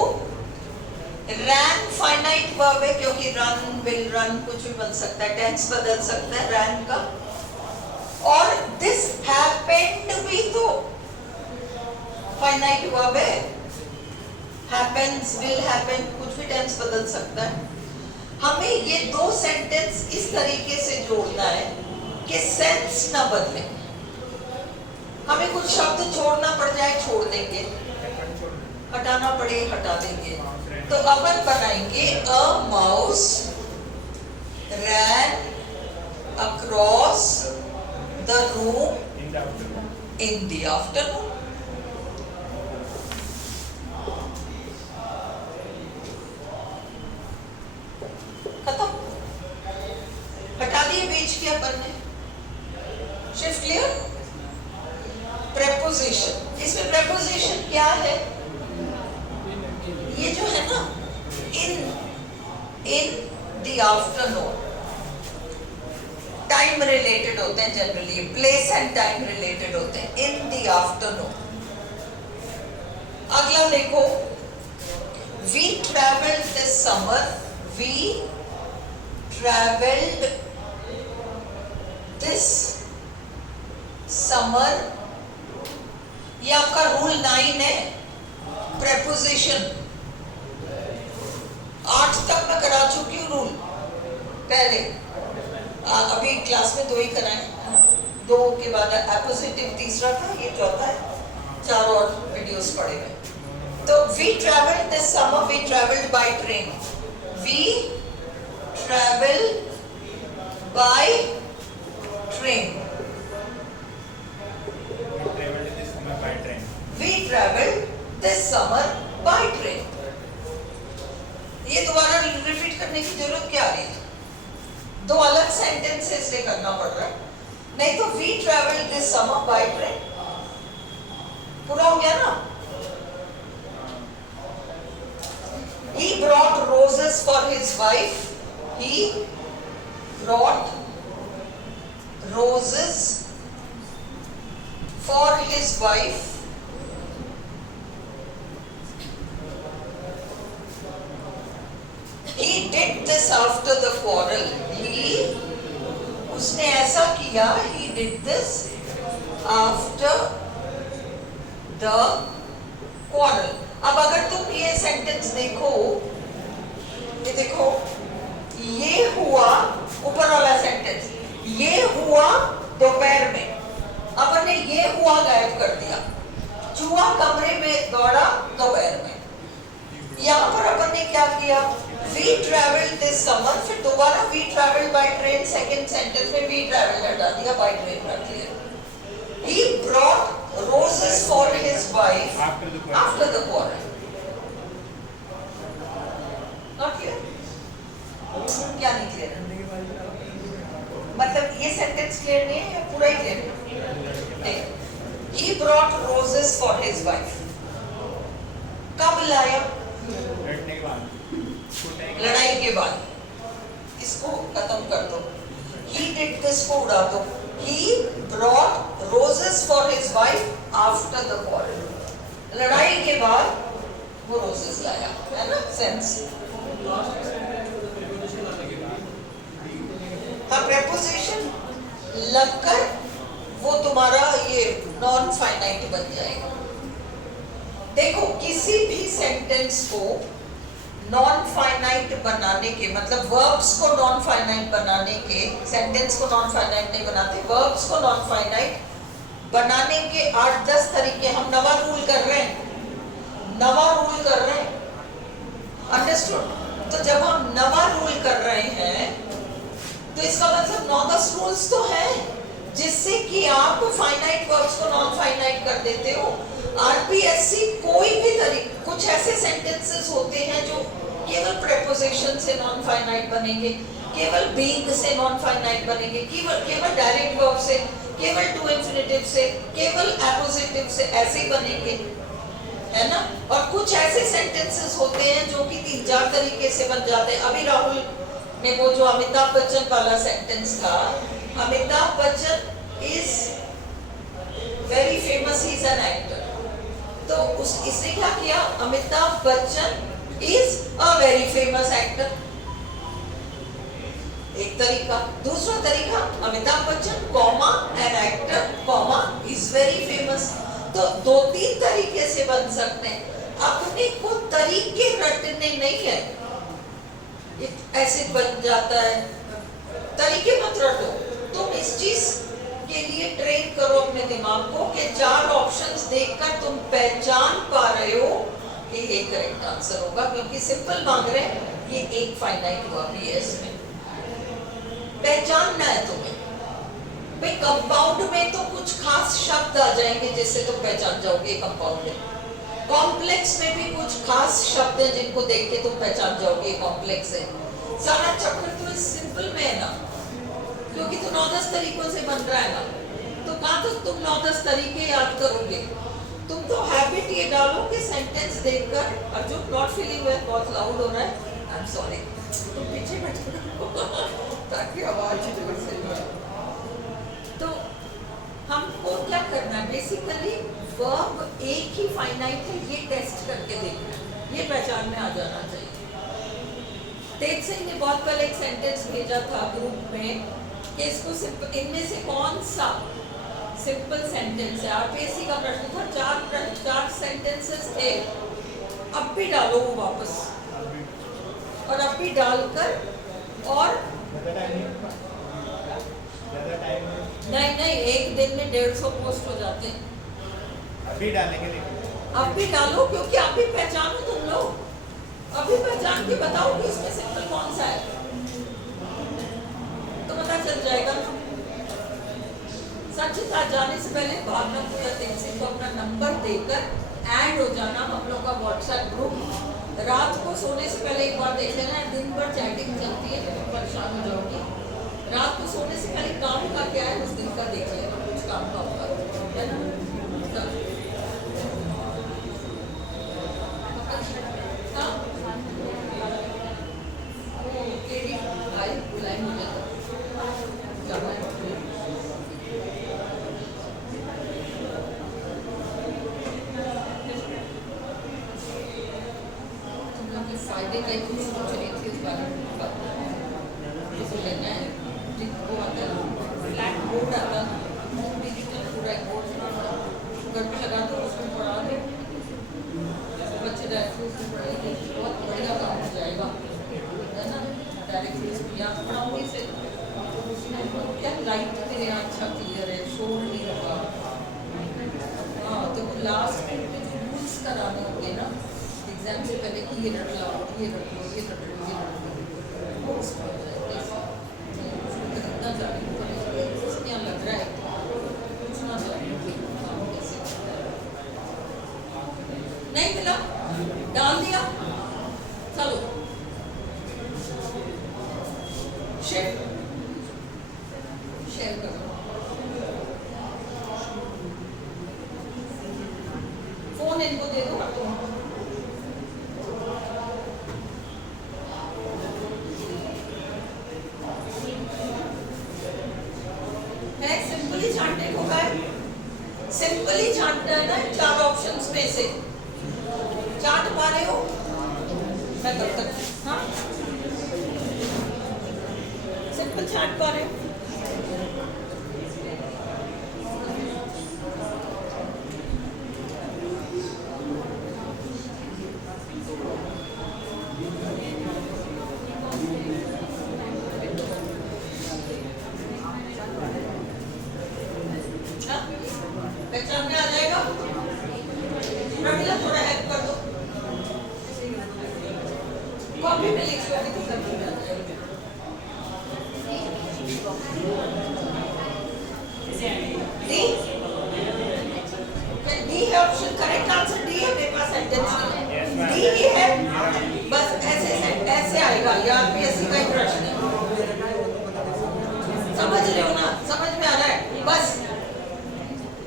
रैन फाइनाइट वर्ब है क्योंकि रन, विल रन कुछ भी बन सकता है, टेंस बदल सकता है रैन का। और दिस हैपेंड भी तो फाइनाइट वर्ब है, हैपेंस, विल हैपन, कुछ भी टेंस बदल सकता है। हमें ये दो सेंटेंस इस तरीके से जोड़ना है कि सेंस ना बदले। हमें कुछ शब्द छोड़ना पड़ जाए छोड़ देंगे, हटाना पड़े हटा देंगे। तो अपन बनाएंगे a mouse ran across the room in the afternoon। खत्म, हटा दिए बीच के अपन ने। Shift clear? प्रेपोजिशन, इसमें प्रेपोजिशन क्या है? ये जो है ना, in the afternoon, time related होते हैं generally, place and time related होते हैं, इन द आफ्टरनून। अगला देखो, we travelled this summer we traveled this summer, ये आपका रूल 9 है, preposition 8 तक मैं करा चुकी हूँ रूल पहले, अभी क्लास में 2 ही कराए, 2 के बाद एपोजिटिव तीसरा था, ये चौथा है, 4 और वीडियोस पड़े हुए। तो we traveled this summer, we traveled by train, we traveled by train, we traveled this summer by train। ये दोबारा रिपीट करने की जरूरत क्या आ रही है? 2 अलग सेंटेंसेस से करना पड़ रहा है, नहीं तो we traveled this summer by train पूरा हो गया ना। He brought roses for his wife, he brought roses for his wife, he did this after the quarrel, उसने ऐसा किया, he did this after the quarrel। अब अगर तुम ये सेंटेंस देखो, ये देखो, ये हुआ ऊपर वाला सेंटेंस, ये हुआ दोपहर में, अपन ने ये हुआ गायब कर दिया, चूहा कमरे में दौड़ा दोपहर में। यहाँ पर अपन ने क्या किया, we traveled this summer, फिर दोबारा we traveled by train, second sentence में we traveled हटा दिया, by train रख लिया। He brought roses for his wife after the quarrel। Not clear? क्या नहीं क्लियर? मतलब ये सेंटेंस क्लियर नहीं है या पूरा ही क्लियर है? He brought roses for his wife। कब लाया? लड़ाई के बाद। इसको खत्म कर दो। He did this को उड़ा दो। He brought roses for his wife after the quarrel। लड़ाई के बाद वो रोजेस लाया, है ना? सेंस। हाँ, preposition लगकर वो तुम्हारा ये नॉन फाइनाइट बन जाएगा। देखो, किसी भी सेंटेंस को नॉन फाइनाइट बनाने के, मतलब वर्ब्स को नॉन फाइनाइट बनाने के, सेंटेंस को नॉन फाइनाइट नहीं बनाते, वर्ब्स को नॉन फाइनाइट बनाने के 8-10 तरीके। हम नवा रूल कर रहे हैं, अंडरस्टूड? तो जब हम नवा रूल कर रहे हैं तो इसका मतलब 9-10 रूल्स तो हैं जिससे कि आप फाइनाइट वर्ब्स को नॉन फाइनाइट कर देते हो। आरपीएससी कोई भी तरीके, कुछ ऐसे सेंटेंसेस होते हैं जो केवल प्रेपोजिशन से नॉन फाइनाइट बनेंगे, केवल बीइंग से नॉन फाइनाइट बनेंगे, केवल डायरेक्ट वर्ब से, केवल टू इन्फिनिटिव से, केवल एपोजिटिव से, ऐसे ही बनेंगे, है ना? और कुछ ऐसे सेंटेंसेस होते हैं जो कि 3-4 तरीके से बन जाते हैं। अभी राहुल ने वो जो अमिताभ बच्चन वाला सेंटेंस था, Amitabh Bachchan is very famous, he is an actor. तो इसने क्या किया, Amitabh Bachchan is a very famous actor, एक तरीका। दूसरा तरीका, Amitabh Bachchan comma an actor comma is very famous. तो 2-3 तरीके से बन सकते हैं। अपने को तरीके रटने नहीं है, ऐसे बन जाता है, तरीके मत रटो। तुम इस चीज के लिए ट्रेन करो अपने दिमाग को कि 4 ऑप्शंस देखकर तुम पहचान पा रहे हो कि ये करेक्ट आंसर होगा, क्योंकि सिंपल मांग रहे हैं, ये एक फाइनाइट वर्ब है, इसमें पहचानना है तुम्हें। भाई कंपाउंड में तो कुछ खास शब्द आ जाएंगे जिससे तुम पहचान जाओगे कंपाउंड है। कॉम्प्लेक्स में भी कुछ खास शब्द हैं जिनको देख के तुम पहचान जाओगे कॉम्प्लेक्स है। सारा चक्कर तो इस सिंपल में है ना, क्योंकि तो 9-10 तरीकों से बन रहा है ना। तो कहाँ तो तुम 9-10 तरीके याद करोगे? तुम तो हैबिट ये डालो कि सेंटेंस देखकर, और जो नॉट फीलिंग वेल बहुत लाउड हो रहा है, आई एम सॉरी, तुम पीछे बैठो ताकि आवाज जोर से आए। तो हमको क्या करना है, बेसिकली वर्ब एक ही फाइनाइट है, ये टेस्ट करके देखना है, ये पहचान में आ जाना चाहिए। तेज सिंह ने बहुत पहले एक सेंटेंस भेजा था ग्रुप में कि इसको इनमें से कौन सा सिंपल सेंटेंस है। आरपीएससी का प्रश्न था, चार सेंटेंसेस थे, अब भी डालो वो वापस, और अब भी डालकर, और नहीं, एक दिन में 150 पोस्ट हो जाते हैं। अभी डालेंगे, अब भी डालो, क्योंकि आप भी पहचानो तुम लोग, अभी पहचान के बताओ कि इसमें सिंपल कौन सा है, तो पता चल जाएगा। सचिता जाने से पहले भावना को या तेज सिंह को अपना नंबर देकर ऐड हो जाना हम लोग का व्हाट्सएप ग्रुप। रात को सोने से पहले एक बार देख लेना, दिन भर चैटिंग चलती है तो परेशान हो जाओगी। रात को सोने से पहले काम का क्या है उस दिन का देख लेना, कुछ काम का होगा, है ना? हाँ, केडी आई बुलाए मुझे तो जाना है। फायदे के कुछ सोच रही थी इस बारे में, इसको लेना है जिनको आता है फ्लैट बोर्ड आता है, डिजिटल पूरा एक बोर्ड घर पे लगा दो, उसमें पढ़ा दो, बच्चे डायरेक्टली उसमें पढ़ेंगे, बहुत बढ़िया काम हो जाएगा, है ना? डायरेक्टली इसको याद पढ़ाऊंगी से क्या लाइट मेरे यहाँ अच्छा क्लियर है, शोर नहीं होगा। हाँ, तो लास्ट में जो रूल्स कराने होंगे ना एग्जाम से पहले कि ये रट लो, ये रट लो, ये रट लो, ये रट लो, वो उसको हो जाएगा। कितना जाने को उसमें लग रहा है पूछना चाहिए नहीं मिला, डाल दिया, चलो शेयर करो, फोन इनको दे दो और तुम सिंपली छांटना है ना, 4 ऑप्शंस में से चाट पा रहे हो, मैं कब तक, हाँ सिंपल छांट पा रहे हो। पहचानने आ जाएगा, प्रमिला थोड़ा हेल्प कर दो, कॉपी में लिख लो, भी कर दो। डी है ऑप्शन, करेक्ट आंसर डी है, मेरे पास सेंटेंस डी ही है, बस ऐसे आएगा, या आरपीएससी का ही प्रश्न है, समझ रहे हो ना, समझ में आ रहा है, बस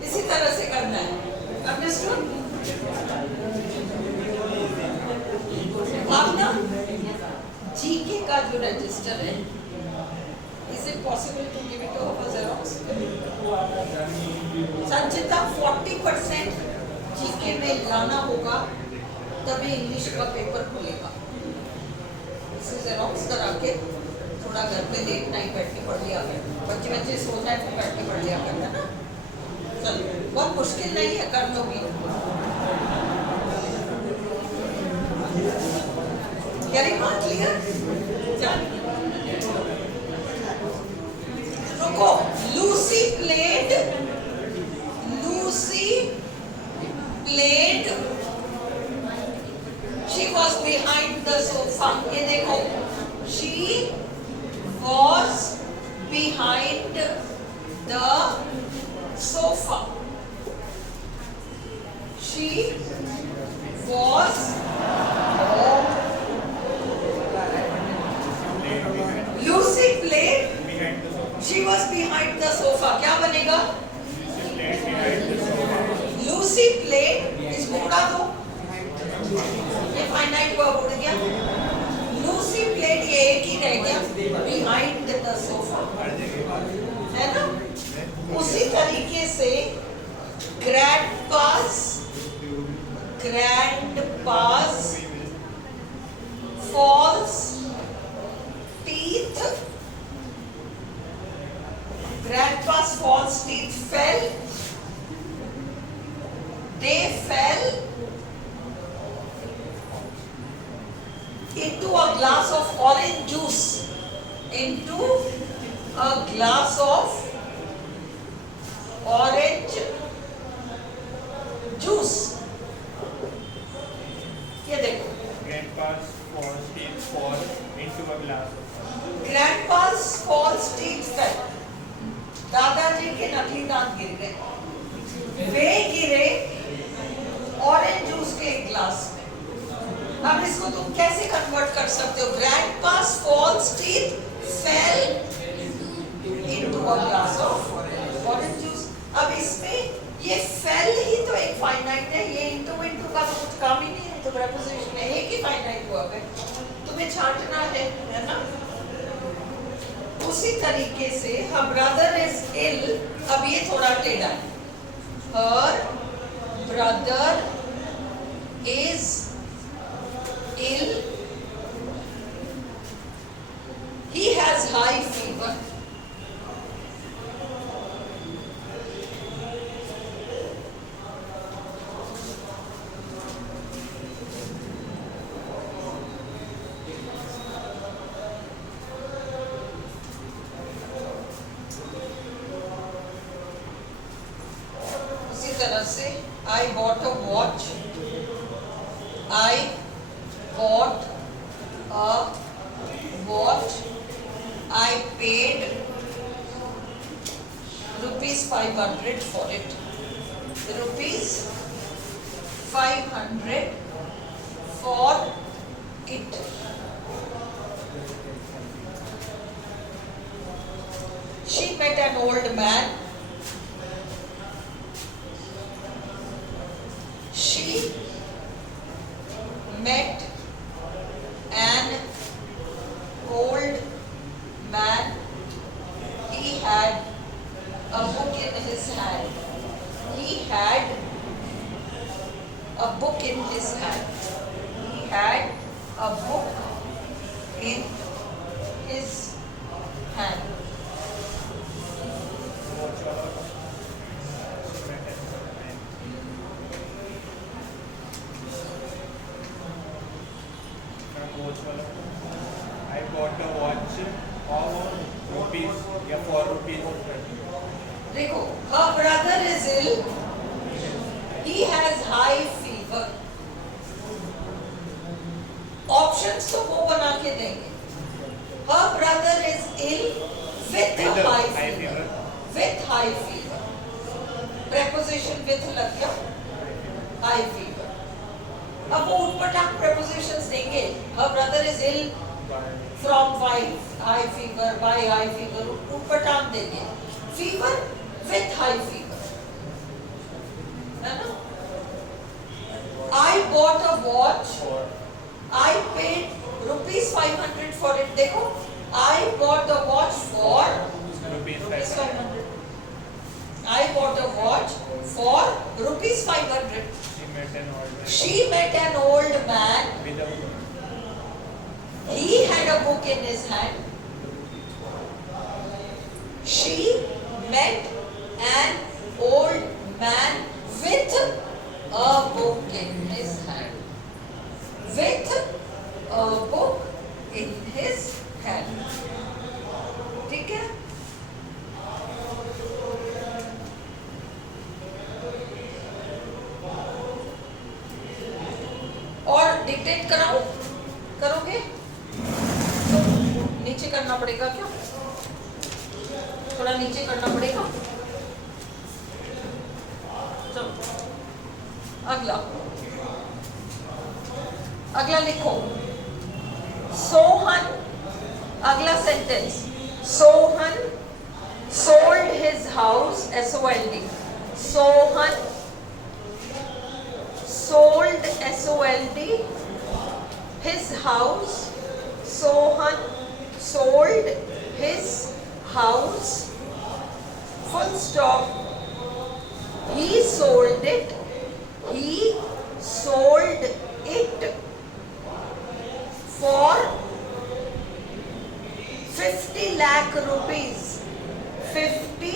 इसी तरह से करना है, अंडरस्टूड? अब ना जीके का जो रजिस्टर है, is it possible to give it to xerox? Sanchita 40% GK में लाना होगा, तभी इंग्लिश का पेपर खुलेगा। इसे जेरोक्स करा के थोड़ा घर पे लेट नाइट बैठ के पढ़ लिया कर, बच्चे सो जाए तो बैठ के पढ़ लिया करना ना, बहुत मुश्किल नहीं है, कर लोगी। क्लियर? रुको, Lucy played she was behind the sofa, ये देखो, she was behind the sofa, she was Lucy played, she was behind the sofa, क्या बनेगा? Lucy played, इसको उड़ा दो, ये फाइनाइट वर्ब उड़ गया, Lucy played ये एक ही रह गया, behind the sofa, है ना? उसी तरीके से grandpas falls false teeth fell. They fell into a glass of orange juice. Into a glass of orange juice. ये देखो. Grandpa's false teeth fall into a glass of water. Grandpa's false teeth fell. दादाजी के नकली दांत गिर गए. वे गिरे orange juice के एक ग्लास में. अब इसको तुम कैसे कन्वर्ट कर सकते हो? Grandpa's false teeth fell into a glass of orange juice. अब इसमें ये fell ही तो एक फाइनाइट है. ये into का तो कुछ काम ही नहीं है. तो preposition है, एक ही फाइनाइट वर्ब है. तुम्हें छांटना है ना? उसी तरीके से her brother is ill. अब ये थोड़ा टेढ़ा है. Her brother is ill. He has high fever. उसी तरह से I bought a watch. I bought a watch. I paid rupees 500 for it. Rupees 500 for it. She met an old man. She met an old man. He had a book in his hand. He had a book in his hand. He had a book in his hand. I bought a watch of rupees या 4 rupees. देखो, her brother is ill. He has high fever. Options तो वो बना के देंगे. Her brother is ill with a high fever. With high fever. Preposition with लग गया. High fever. अब वो उठपटांग prepositions देंगे. Her brother is ill from high fever, by high fever. उठपटांग देंगे. Fever with high fever. है ना? I bought a watch. I paid rupees 500 for it. देखो, I bought a watch for Rupees rupees 500. 500. I bought a watch for rupees 500. She met an old man. She met an old man. With a He had a book in his hand. She met an old man with a book in his hand. With a book in his hand. ठीक है? और dictate कराऊं? करोगे? तो नीचे करना पड़ेगा क्या? थोड़ा नीचे करना पड़ेगा. चलो अगला लिखो. सोहन, अगला sentence. Sohan sold his house, S-O-L-D. Sohan sold, S-O-L-D, his house. Sohan sold his house. Full stop. He sold it. He sold it for 50 lakh rupees. 50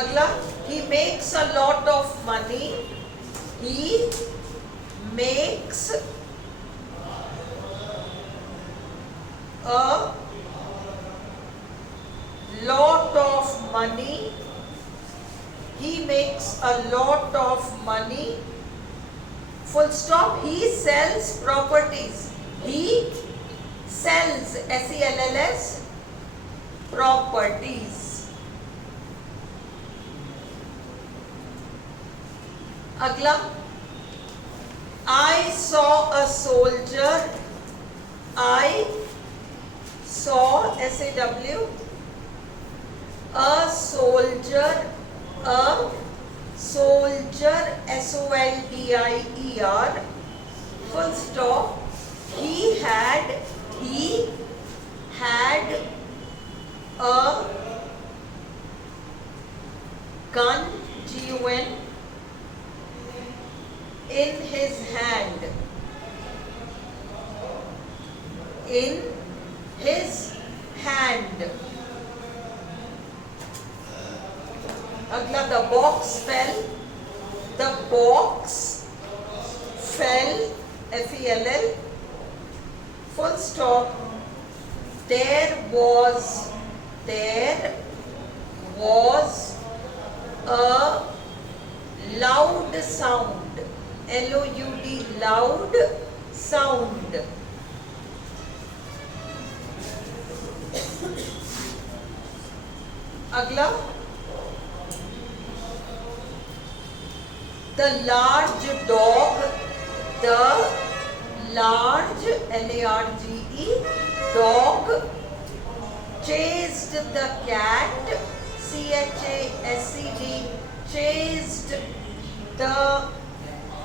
अगला, he makes a lot of money. He makes a lot of money. He makes a lot of money. Full stop. He sells properties. He sells, SELLS, properties. अगला, I saw a soldier. I saw, SAW, a soldier, SOLDIER, full stop. He had a gun, GUN, in his hand. In his hand. अगला, the box fell. The box fell, FELL, full stop. There was a loud sound, LOUD, loud sound. अगला, the large dog, LARGE, dog, chased the cat, CHASED, chased the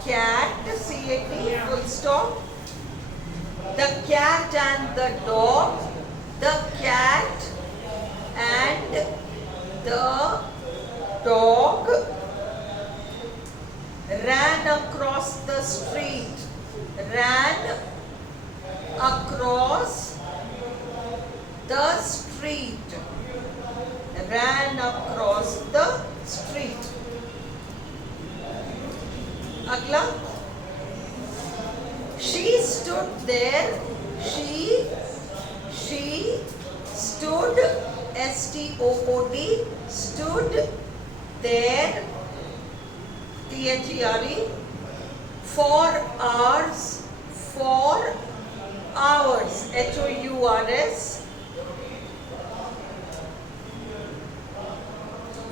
cat, CAT, full stop. The cat and the dog, the cat and the dog ran across the street. Ran across the street. Ran across the street. अगला, she stood there. She stood, STOOD, stood there, THERE, for hours, HOURS,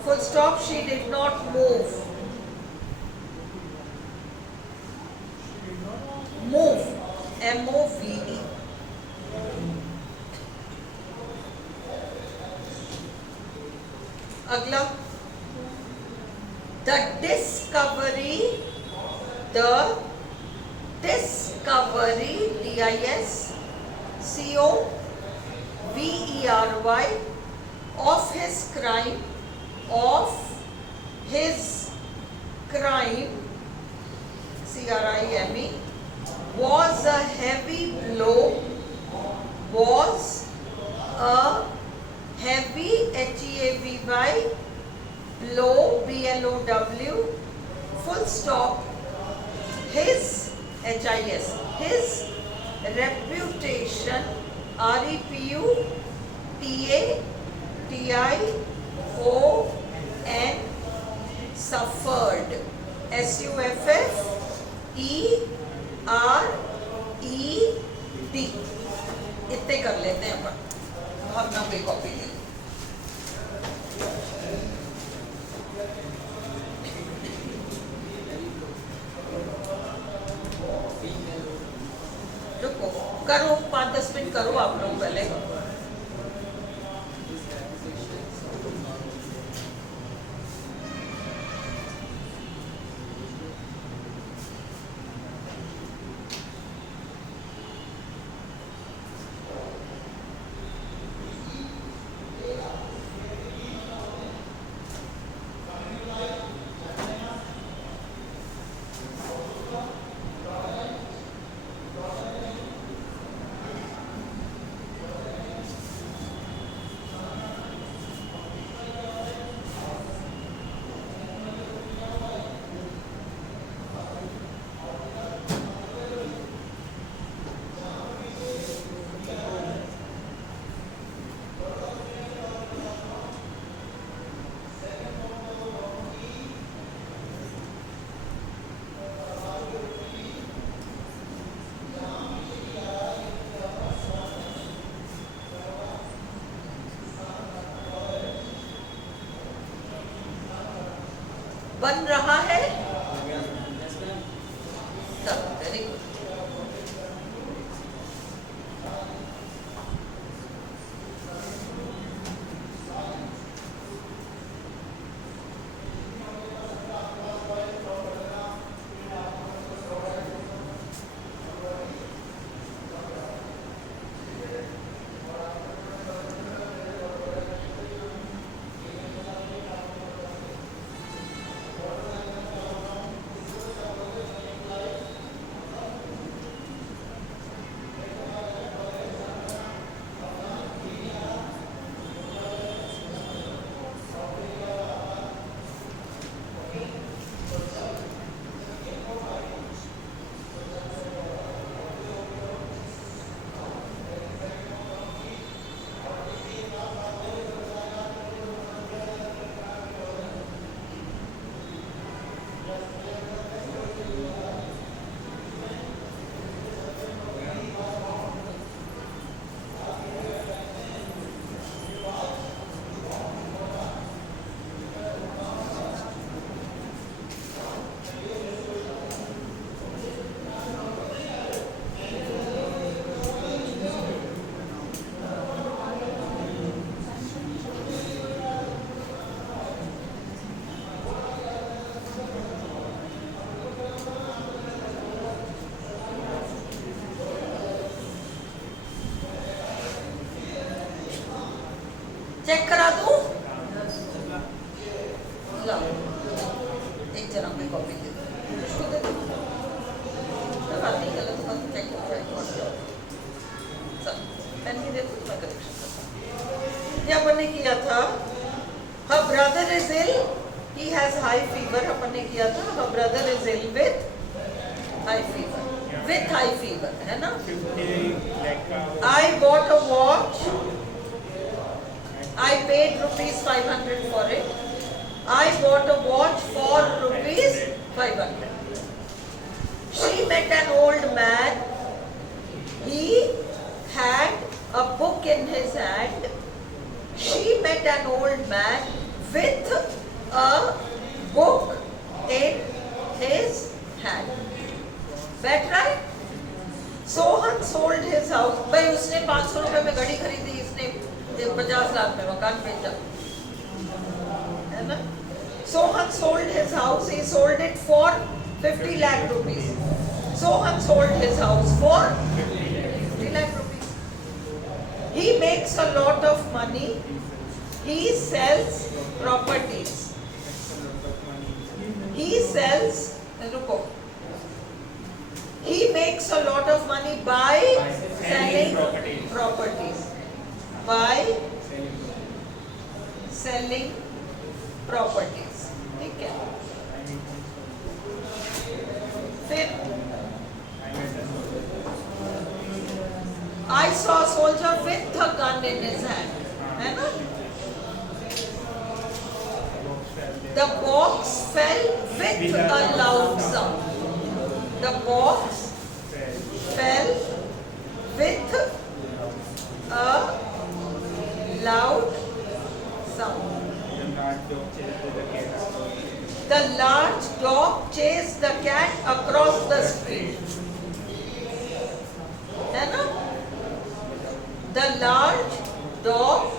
full stop. She did not move. Move, MOVE. अगला, the discovery, DISCOVERY, of his crime, CRIME, was a heavy blow, HEAVY, blow, BLOW, full stop. His, HIS, his reputation, REPUTATION, suffered, SUFFERED. इतने कर लेते हैं अपन, हम ना कोई copy ले। रुको, करो 5-10 मिनट करो आप लोग पहले। बन रहा है? Very good. चेक करा दूं? लाओ, एक जना में कॉपी दे दो, उसको दे दो। कोई बात नहीं, गलत बात चेक हो जाएगा। सब पेन भी दे दो, मैं करेक्शन करता हूँ। ये अपन ने किया था, her brother is ill, he has high fever, अपन ने किया था, her brother is ill with high fever, with high fever, है ना? 50 like I bought a watch. I paid rupees 500 for it. I bought a watch for rupees 500. She met an old man. He had a book in his hand. She met an old man with a book in his hand. That right? Sohan sold his house. भाई उसने 500 रुपए में घड़ी खरीदी, इसने 50 लाख में मकान बेचा, है ना? Sohan sold his house. He sold it for 50 lakh rupees. Sohan sold his house for 50 lakh rupees. He makes a lot of money. He sells properties. He sells. रुको. He makes a lot of money by selling properties. By selling properties. ठीक है? फिर I saw a soldier with a gun in his hand. है ना? The box fell with a loud sound. The box fell with a loud sound. The large dog chased the cat across the street. है ना? The large dog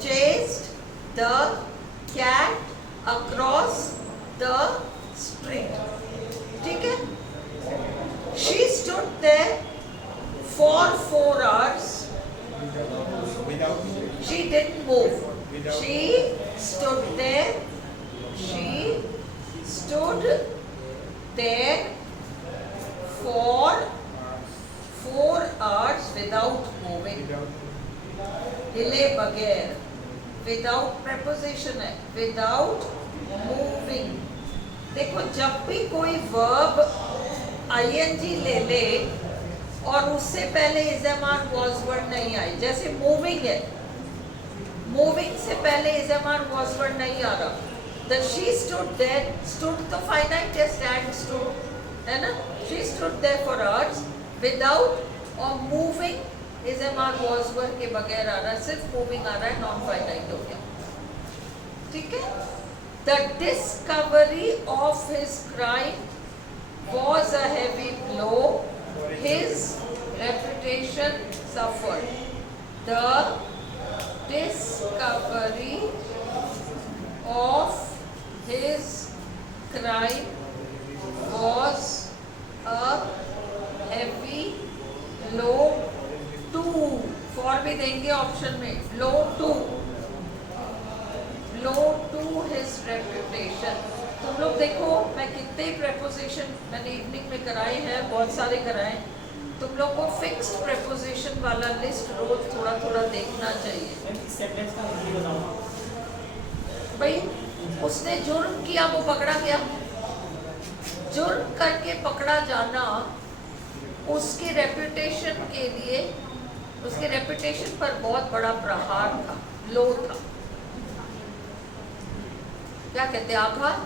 chased the cat across the street. ठीक है? She stood there for 4 hours. She didn't move. She stood there. She stood there for 4 hours without moving. हिले बगैर. Without preposition है. Without moving. देखो जब भी कोई verb ing ले ले और उससे पहले इज़ेमार वॉज वर्ड नहीं आई, जैसे मूविंग है, मूविंग से पहले इज़ेमार वॉज वर्ड नहीं आ रहा. The she stood there, stood तो finite है, stand stood, है ना? She stood there for hours without और moving इज़ेमार वॉज वर्ड के बगैर आ रहा है, सिर्फ मूविंग आ रहा है, नॉन फाइनाइट हो गया. ठीक है? The discovery of his crime was a heavy blow. His reputation suffered. The discovery of his crime was a heavy blow to, for भी देंगे ऑप्शन में, blow to his reputation. तुम लोग देखो मैं कितने preposition मैंने इवनिंग में कराए हैं, बहुत सारे कराए. तुम लोग को फिक्स्ड preposition वाला लिस्ट रोज थोड़ा थोड़ा देखना चाहिए. सेंटेंस का हिंदी बताओ. भाई उसने जुर्म किया, वो पकड़ा गया. जुर्म करके पकड़ा जाना उसके रेपुटेशन के लिए, उसके रेपुटेशन पर बहुत बड़ा प्रहार था, लो था. क्या कहते हैं, आघात,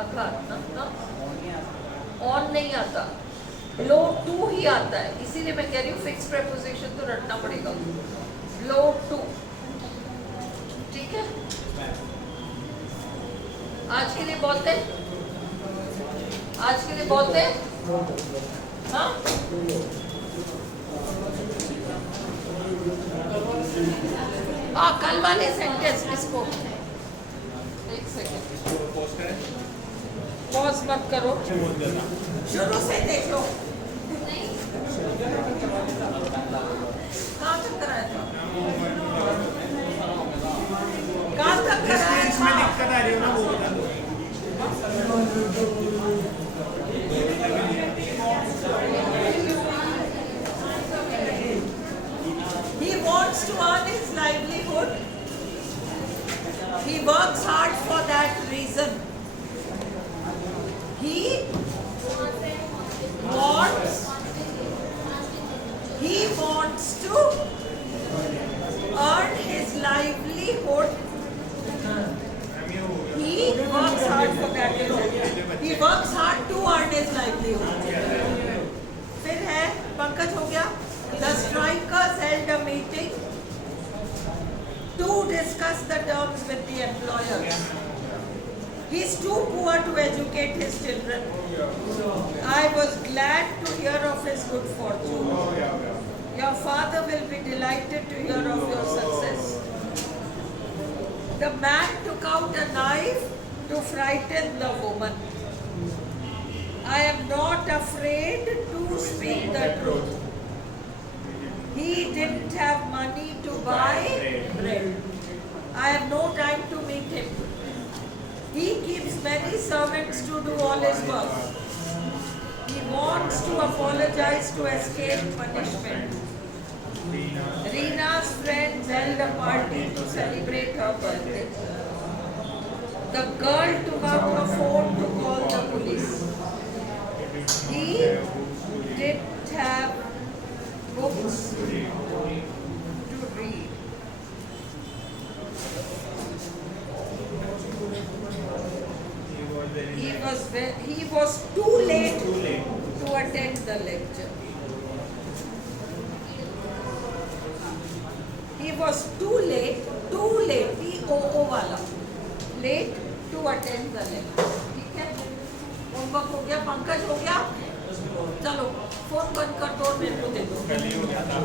आघात ना, ऑन नहीं आता, लो टू ही आता है. इसीलिए मैं कह रही हूँ फिक्स प्रेपोजिशन तो रटना पड़ेगा. लो टू, ठीक है. आज के लिए बहुत है, आज के लिए बहुत है. हाँ, कल वाले सेंटेंस इसको एक सेकंड पोस्ट करें. पॉज मत करो, बोल देना. शुरू से देख लो. कहाँ तक कराया था, कहाँ तक कराया इसमें था. दिक्कत आ रही है ना, वो बता दो. He wants to earn his livelihood. He works hard for that reason. He wants to earn his livelihood. He works hard for that reason. He works hard to earn his livelihood. फिर है, पंकज हो गया. The strikers held a meeting to discuss the terms with the employers. He's too poor to educate his children. I was glad to hear of his good fortune. Your father will be delighted to hear of your success. The man took out a knife to frighten the woman. I am not afraid to speak the truth. He didn't have money to buy bread. I have no time to meet him. He keeps many servants to do all his work. He wants to apologize to escape punishment. Reena's friends held a party to celebrate her birthday. The girl took out her phone to call the police. He didn't have books to read. He was too late to attend the lecture. He was too late, T-O-O वाला, late to attend the lecture. ठीक है, homework हो गया, पंकज हो गया. चलो phone बंद कर दो, मेरे को दे दो. कल ही हो गया था.